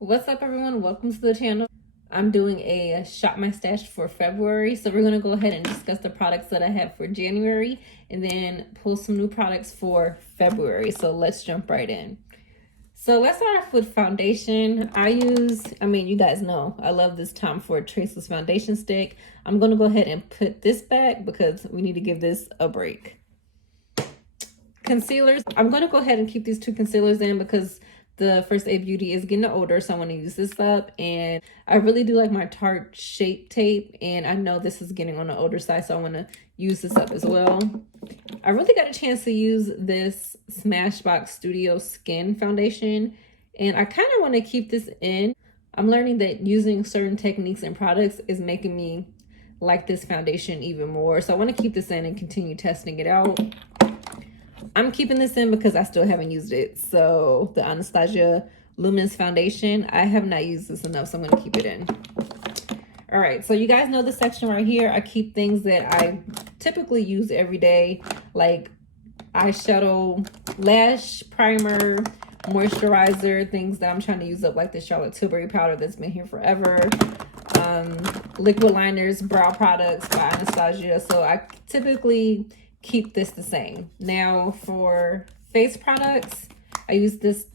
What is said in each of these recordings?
What's up, everyone? Welcome to the channel. I'm doing a shop my stash for February, so we're gonna go ahead and discuss the products that I have for January and then pull some new products for February. So let's jump right in. So let's start off with foundation. You guys know I love this Tom Ford Traceless foundation stick. I'm gonna go ahead and put this back because we need to give this a break. Concealers, I'm going to go ahead and keep these two concealers in because the First Aid Beauty is getting older, so I want to use this up. And I really do like my Tarte Shape Tape, and I know this is getting on the older side, so I want to use this up as well. I really got a chance to use this Smashbox Studio Skin Foundation, and I kind of want to keep this in. I'm learning that using certain techniques and products is making me like this foundation even more, so I want to keep this in and continue testing it out. I'm keeping this in because I still haven't used it. So the Anastasia Luminous Foundation, I have not used this enough, so I'm going to keep it in. All right, so you guys know this section right here. I keep things that I typically use every day, like eyeshadow, lash primer, moisturizer, things that I'm trying to use up, like the Charlotte Tilbury powder that's been here forever. Liquid liners, brow products by Anastasia. So I typically keep this the same. Now for face products, I use this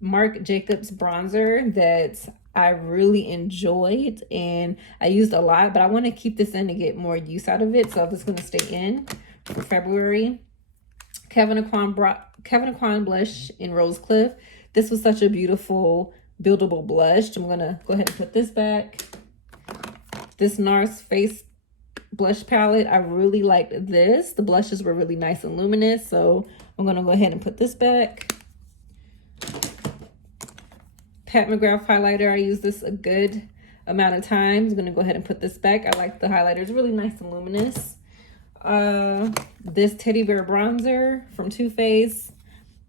Marc Jacobs bronzer that I really enjoyed and I used a lot, but I want to keep this in to get more use out of it. So it's going to stay in for February. Kevyn Aucoin blush in Rose Cliff. This was such a beautiful buildable blush. I'm going to go ahead and put this back. This NARS face blush palette, I really liked this. The blushes were really nice and luminous, so I'm going to go ahead and put this back. Pat McGrath highlighter, I use this a good amount of times. I'm going to go ahead and put this back. I like the highlighter. It's really nice and luminous. This Teddy Bear bronzer from Too Faced.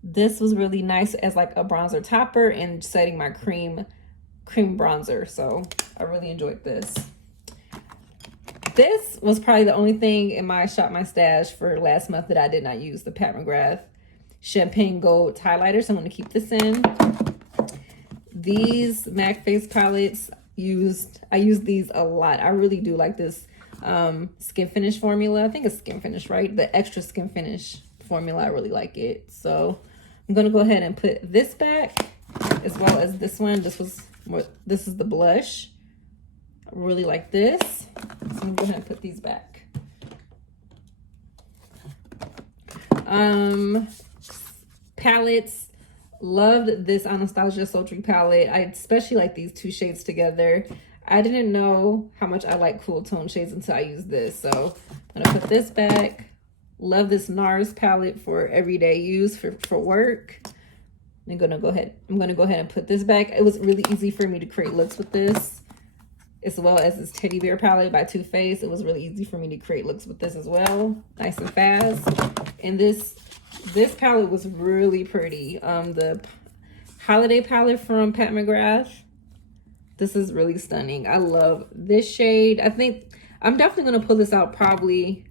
This was really nice as like a bronzer topper and setting my cream bronzer, so I really enjoyed this. This was probably the only thing in my Shop My Stash for last month that I did not use, the Pat McGrath Champagne Gold highlighter. So I'm going to keep this in. These MAC face palettes, I use these a lot. I really do like this Skin Finish formula. I think it's Skin Finish, right? The extra Skin Finish formula, I really like it. So I'm going to go ahead and put this back as well as this one. This is the blush. I really like this. So I'm going to put these back. Palettes. Loved this Anastasia Sultry palette. I especially like these two shades together. I didn't know how much I like cool tone shades until I used this. So I'm going to put this back. Love this NARS palette for everyday use for work. I'm going to go ahead and put this back. It was really easy for me to create looks with this, as well as this Teddy Bear palette by Too Faced. It was really easy for me to create looks with this as well. Nice and fast. And this palette was really pretty. The Holiday palette from Pat McGrath. This is really stunning. I love this shade. I think I'm definitely going to pull this out probably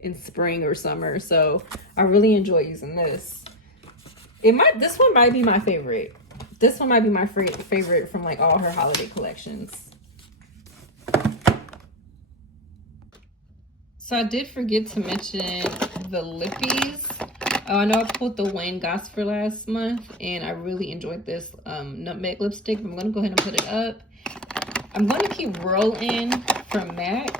in spring or summer. So I really enjoy using this. This one might be my favorite. This one might be my favorite from like all her holiday collections. So I did forget to mention the lippies. I know I pulled the Wayne Gosford last month, and I really enjoyed this nutmeg lipstick. I'm going to go ahead and put it up. I'm going to keep Roll In from MAC.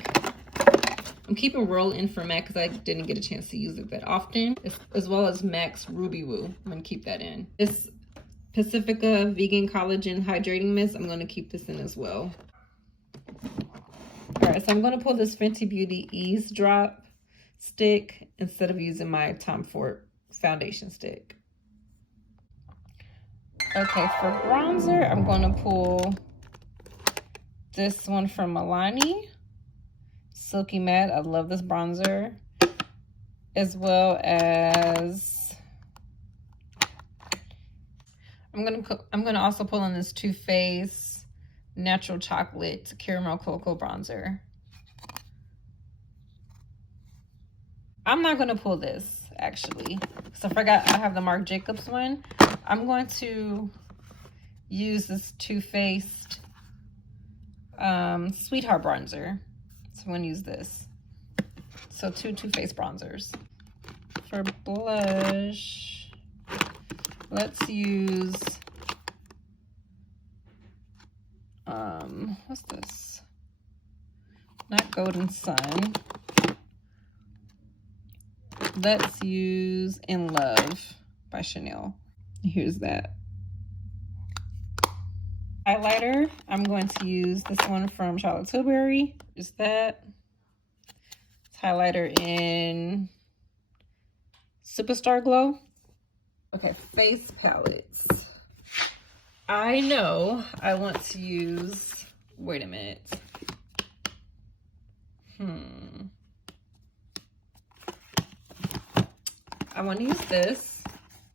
I'm keeping Roll In from MAC because I didn't get a chance to use it that often, as well as MAC's Ruby Woo. I'm going to keep that in. This Pacifica Vegan Collagen Hydrating Mist, I'm going to keep this in as well. All right, so I'm going to pull this Fenty Beauty Ease Drop stick instead of using my Tom Ford foundation stick. Okay, for bronzer, I'm going to pull this one from Milani, Silky Matte. I love this bronzer, as well as I'm gonna also pull in this Too Faced Natural Chocolate Caramel Cocoa Bronzer. I'm not gonna pull this actually, so I forgot I have the Marc Jacobs one. I'm going to use this Too Faced Sweetheart bronzer. So I'm gonna use this. So 2 Too Faced bronzers. For blush, let's use what's this? Not Golden Sun. Let's use In Love by Chanel. Here's that. Highlighter, I'm going to use this one from Charlotte Tilbury. Just that. It's highlighter in Superstar Glow. Okay, face palettes. I know I want to use, wait a minute. I want to use this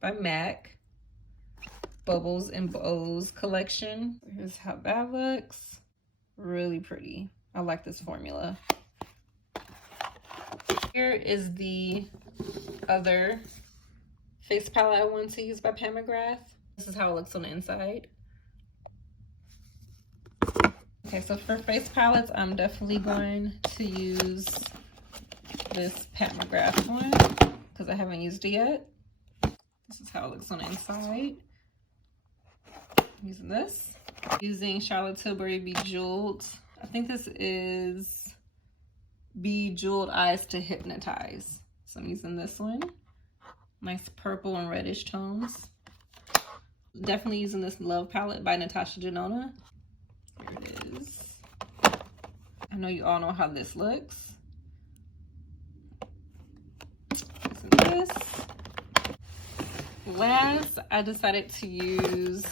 by MAC. Bubbles and Bows collection. Here's how that looks. Really pretty. I like this formula. Here is the other face palette I want to use by Pat McGrath. This is how it looks on the inside. Okay, so for face palettes, I'm definitely going to use this Pat McGrath one because I haven't used it yet. This is how it looks on the inside. Using this. Using Charlotte Tilbury Bejeweled. I think this is Bejeweled Eyes to Hypnotize. So I'm using this one. Nice purple and reddish tones. Definitely using this Love palette by Natasha Denona. Here it is. I know you all know how this looks. Using this. Last, I decided to use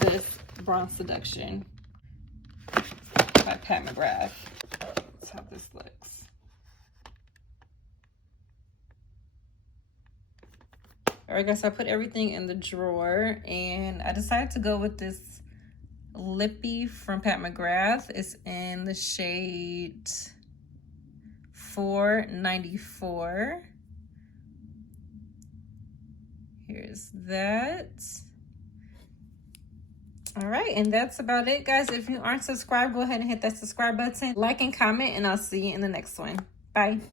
this Bronze Seduction by Pat McGrath. That's how this looks. All right, guys, so I put everything in the drawer, and I decided to go with this Lippy from Pat McGrath. It's in the shade 494. Here's that. All right, and that's about it, guys. If you aren't subscribed, go ahead and hit that subscribe button, like and comment, and I'll see you in the next one. Bye.